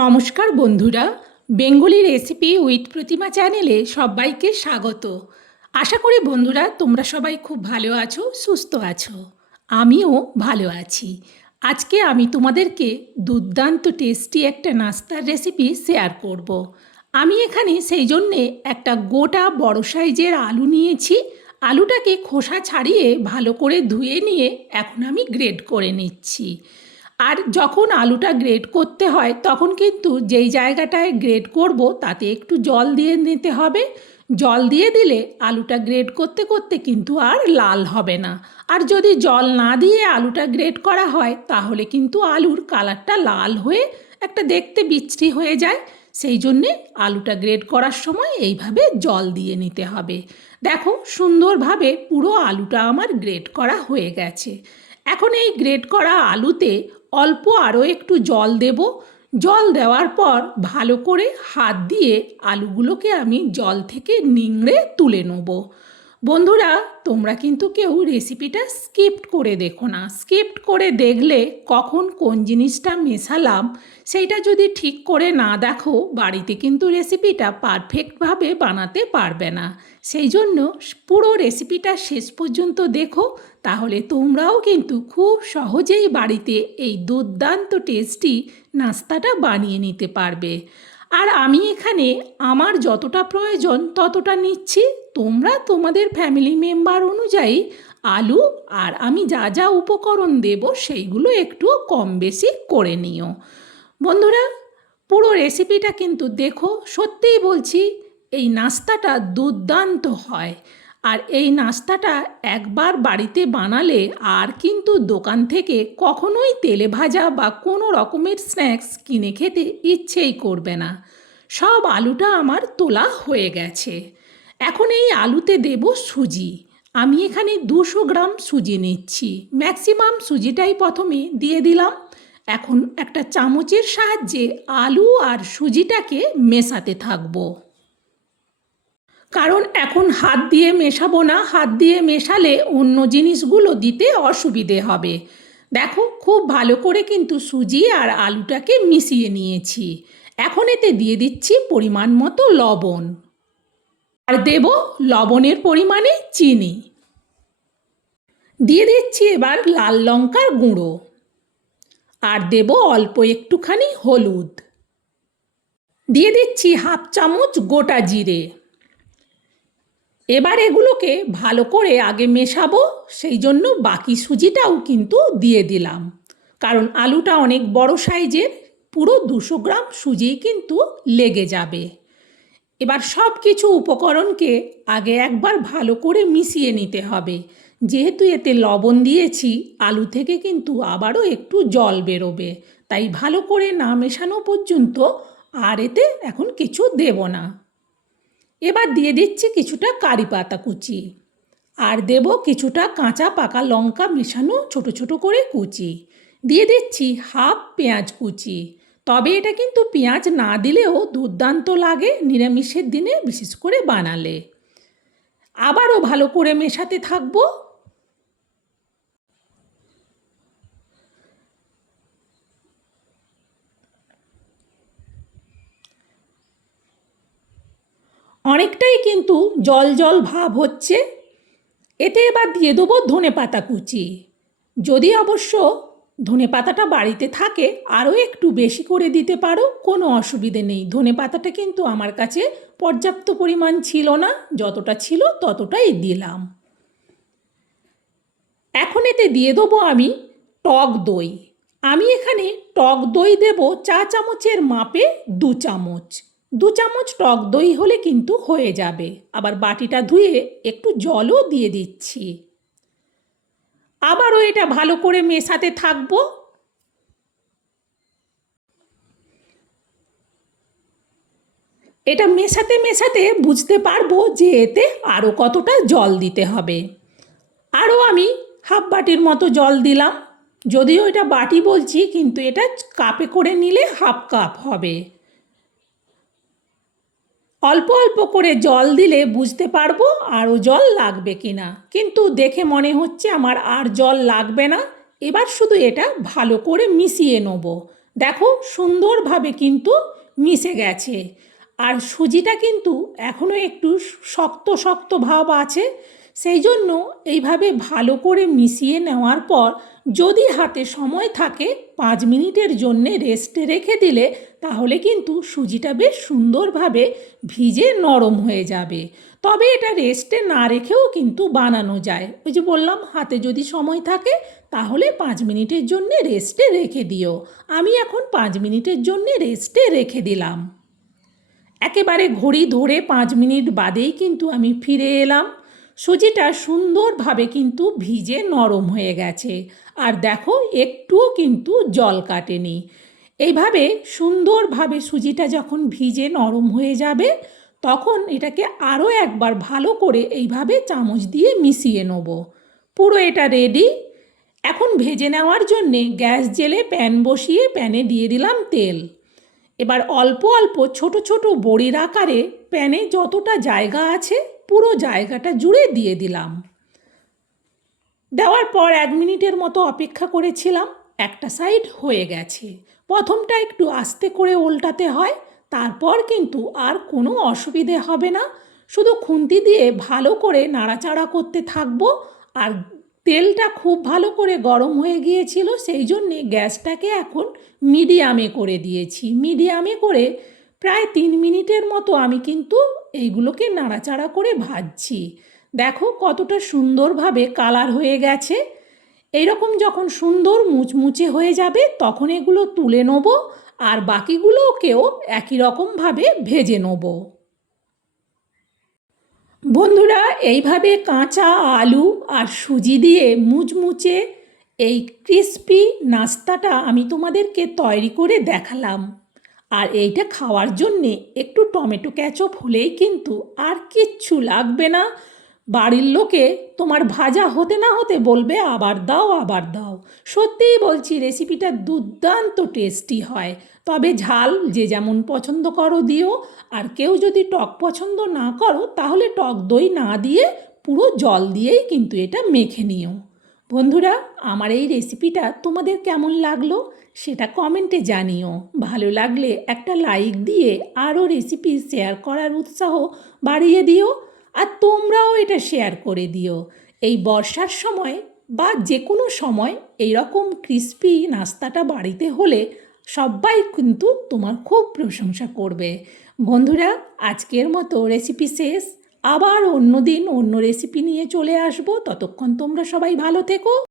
নমস্কার বন্ধুরা, Bengali recipe with প্রতিমা চ্যানেলে সবাইকে স্বাগত। আশা করি বন্ধুরা তোমরা সবাই খুব ভালো আছো, সুস্থ আছো। আমিও ভালো আছি। আজকে আমি তোমাদেরকে দুর্দান্ত টেস্টি একটা নাস্তার রেসিপি শেয়ার করব। আমি এখানে সেই জন্যে একটা গোটা বড় সাইজের আলু নিয়েছি। আলুটাকে খোসা ছাড়িয়ে ভালো করে ধুয়ে নিয়ে এখন আমি গ্রেড করে নিচ্ছি। আর যখন আলুটা গ্রেড করতে হয় তখন কিন্তু যেই জায়গাটায় গ্রেড করব তাতে একটু জল দিয়ে নিতে হবে। জল দিয়ে দিলে আলুটা গ্রেড করতে করতে কিন্তু আর লাল হবে না। আর যদি জল না দিয়ে আলুটা গ্রেড করা হয় তাহলে কিন্তু আলুর কালারটা লাল হয়ে একটা দেখতে বিশ্রী হয়ে যায়। সেই জন্যে আলুটা গ্রেড করার সময় এইভাবে জল দিয়ে নিতে হবে। দেখো সুন্দরভাবে পুরো আলুটা আমার গ্রেড করা হয়ে গেছে। এখন এই গ্রেড করা আলুতে অল্প আরও একটু জল দেব। জল দেওয়ার পর ভালো করে হাত দিয়ে আলুগুলোকে আমি জল থেকে নিংড়ে তুলে নেব। বন্ধুরা তোমরা কিন্তু কেউ রেসিপিটা স্কিপ করে দেখো না। স্কিপ করে দেখলে কখন কোন জিনিসটা মেশালাম সেইটা যদি ঠিক করে না দেখো বাড়িতে কিন্তু রেসিপিটা পারফেক্টভাবে বানাতে পারবে না। সেই জন্য পুরো রেসিপিটা শেষ পর্যন্ত দেখো, তাহলে তোমরাও কিন্তু খুব সহজেই বাড়িতে এই দুর্দান্ত টেস্টি নাস্তাটা বানিয়ে নিতে পারবে। আর আমি এখানে আমার যতটা প্রয়োজন ততটা নিচ্ছি। তোমরা তোমাদের ফ্যামিলি মেম্বার অনুযায়ী আলু আর আমি যা যা উপকরণ দেব সেইগুলো একটু কম বেশি করে নিও। বন্ধুরা পুরো রেসিপিটা কিন্তু দেখো, সত্যিই বলছি এই নাস্তাটা দুর্দান্ত হয়। আর এই নাস্তাটা একবার বাড়িতে বানালে আর কিন্তু দোকান থেকে কখনোই তেলে ভাজা বা কোনো রকমের স্ন্যাক্স কিনে খেতে ইচ্ছেই করবে না। সব আলুটা আমার তোলা হয়ে গেছে। এখন এই আলুতে দেব সুজি। আমি এখানে 200 গ্রাম সুজি নিচ্ছি। ম্যাক্সিমাম সুজিটাই প্রথমে দিয়ে দিলাম। এখন একটা চামচের সাহায্যে আলু আর সুজিটাকে মেশাতে থাকবো। কারণ এখন হাত দিয়ে মেশাবো না, হাত দিয়ে মেশালে অন্য জিনিসগুলো দিতে অসুবিধে হবে। দেখো খুব ভালো করে কিন্তু সুজি আর আলুটাকে মিশিয়ে নিয়েছি। এখন এতে দিয়ে দিচ্ছি পরিমাণ মতো লবণ, আর দেব লবণের পরিমাণে চিনি। দিয়ে দিচ্ছি এবার লাল লঙ্কার গুঁড়ো, আর দেব অল্প একটুখানি হলুদ। দিয়ে দিচ্ছি হাফ চামচ গোটা জিরে। এবার এগুলোকে ভালো করে আগে মেশাবো, সেই জন্য বাকি সুজিটাও কিন্তু দিয়ে দিলাম। কারণ আলুটা অনেক বড় সাইজের, পুরো 200 গ্রাম সুজিই কিন্তু লেগে যাবে। এবার সব কিছু উপকরণকে আগে একবার ভালো করে মিশিয়ে নিতে হবে। যেহেতু এতে লবণ দিয়েছি আলু থেকে কিন্তু আবারও একটু জল বেরোবে, তাই ভালো করে না মেশানো পর্যন্ত আর এতে এখন কিছু দেব না। এবার দিয়ে দিচ্ছি কিছুটা কারি পাতা কুচি, আর দেব কিছুটা কাঁচা পাকা লঙ্কা মেশানো ছোট ছোট করে কুচি। দিয়ে দিচ্ছি হাফ পেঁয়াজ কুচি। তবে এটা কিন্তু পেঁয়াজ না দিলেও দুর্দান্ত লাগে নিরামিষের দিনে, বিশেষ করে বানালে। আবারও ভালো করে মেশাতে থাকবো। অনেকটাই কিন্তু জল জল ভাব হচ্ছে। এতে এবার দিয়ে দেবো ধনেপাতা কুচি। যদি অবশ্য ধনেপাতাটা বাড়িতে থাকে আরও একটু বেশি করে দিতে পারো, কোনো অসুবিধে নেই। ধনেপাতাটা কিন্তু আমার কাছে পর্যাপ্ত পরিমাণ ছিল না, যতটা ছিল ততটাই দিলাম। এখন এতে দিয়ে দেবো আমি টক দই। আমি এখানে টক দই দেব চা চামচের মাপে 2 চামচ। 2 চামচ টক দই হলে কিন্তু হয়ে যাবে। আবার বাটিটা ধুয়ে একটু জলও দিয়ে দিচ্ছি। আবারও এটা ভালো করে মেশাতে থাকবো। এটা মেশাতে মেশাতে বুঝতে পারবো যে এতে আরও কতটা জল দিতে হবে। আরও আমি হাফ বাটির মতো জল দিলাম। যদিও এটা বাটি বলছি কিন্তু এটা কাপে করে নিলে হাফ কাপ হবে। অল্প অল্প করে জল দিলে বুঝতে পারবো আরও জল লাগবে কিনা, কিন্তু দেখে মনে হচ্ছে আমার আর জল লাগবে না। এবার শুধু এটা ভালো করে মিশিয়ে নেব। দেখো সুন্দরভাবে কিন্তু মিশে গেছে। আর সুজিটা কিন্তু এখনও একটু শক্ত শক্ত ভাব আছে। সেই জন্য এইভাবে ভালো করে মিশিয়ে নেওয়ার পর যদি হাতে সময় থাকে 5 মিনিটের জন্যে রেস্টে রেখে দিলে তাহলে কিন্তু সুজিটা বেশ সুন্দরভাবে ভিজে নরম হয়ে যাবে। তবে এটা রেস্টে না রেখেও কিন্তু বানানো যায়। ওই যে বললাম, হাতে যদি সময় থাকে তাহলে 5 মিনিটের জন্যে রেস্টে রেখে দিও। আমি এখন 5 মিনিটের জন্যে রেস্টে রেখে দিলাম। একেবারে ঘড়ি ধরে 5 মিনিট বাদেই কিন্তু আমি ফিরে এলাম। সুজিটা সুন্দরভাবে কিন্তু ভিজে নরম হয়ে গেছে। আর দেখো একটুও কিন্তু জল কাটেনি। এইভাবে সুন্দরভাবে সুজিটা যখন ভিজে নরম হয়ে যাবে তখন এটাকে আরও একবার ভালো করে এইভাবে চামচ দিয়ে মিশিয়ে নেব। পুরো এটা রেডি। এখন ভেজে নেওয়ার জন্যে গ্যাস জেলে প্যান বসিয়ে প্যানে দিয়ে দিলাম তেল। এবার অল্প অল্প ছোট ছোট বড়ির আকারে প্যানে যতটা জায়গা আছে পুরো জায়গাটা জুড়ে দিয়ে দিলাম। দেওয়ার পর 1 মিনিটের মতো অপেক্ষা করেছিলাম। একটা সাইড হয়ে গেছে। প্রথমটা একটু আস্তে করে উল্টাতে হয়, তারপর কিন্তু আর কোনো অসুবিধে হবে না। শুধু খুন্তি দিয়ে ভালো করে নাড়াচাড়া করতে থাকবো। আর তেলটা খুব ভালো করে গরম হয়ে গিয়েছিল, সেই জন্যে গ্যাসটাকে এখন মিডিয়ামে করে দিয়েছি। মিডিয়ামে করে প্রায় 3 মিনিটের মতো আমি কিন্তু এইগুলোকে নাড়াচাড়া করে ভাজছি। দেখো কতটা সুন্দরভাবে কালার হয়ে গেছে। এইরকম যখন সুন্দর মুচমুচে হয়ে যাবে তখন এগুলো তুলে নেব আর বাকিগুলোকেও একই রকমভাবে ভেজে নেব। বন্ধুরা, এইভাবে কাঁচা আলু আর সুজি দিয়ে মুচমুচে এই ক্রিসপি নাস্তাটা আমি তোমাদেরকে তৈরি করে দেখালাম। আর এইটা খাওয়ার জন্যে একটু টমেটো কেচাপ হলেই কিন্তু আর কিচ্ছু লাগবে না। বাড়ির লোকে তোমার ভাজা হতে না হতে বলবে আবার দাও আবার দাও। সত্যিই বলছি, রেসিপিটা দুর্দান্ত টেস্টি হয়। তবে ঝাল যে যেমন পছন্দ করো দিও। আর কেউ যদি টক পছন্দ না করো তাহলে টক দই না দিয়ে পুরো জল দিয়েই কিন্তু এটা মেখে নিও। বন্ধুরা, আমার এই রেসিপিটা তোমাদের কেমন লাগলো সেটা কমেন্টে জানিও। ভালো লাগলে একটা লাইক দিয়ে আরও রেসিপি শেয়ার করার উৎসাহ বাড়িয়ে দিও। আর তোমরাও এটা শেয়ার করে দিও। এই বর্ষার সময় বা যে কোনো সময় এই রকম ক্রিসপি নাস্তাটা বাড়িতে হলে সবাই কিন্তু তোমার খুব প্রশংসা করবে। বন্ধুরা, আজকের মতো রেসিপি শেষ। আবার অন্য দিন অন্য রেসিপি নিয়ে চলে আসবো। ততক্ষণ তোমরা সবাই ভালো থেকো।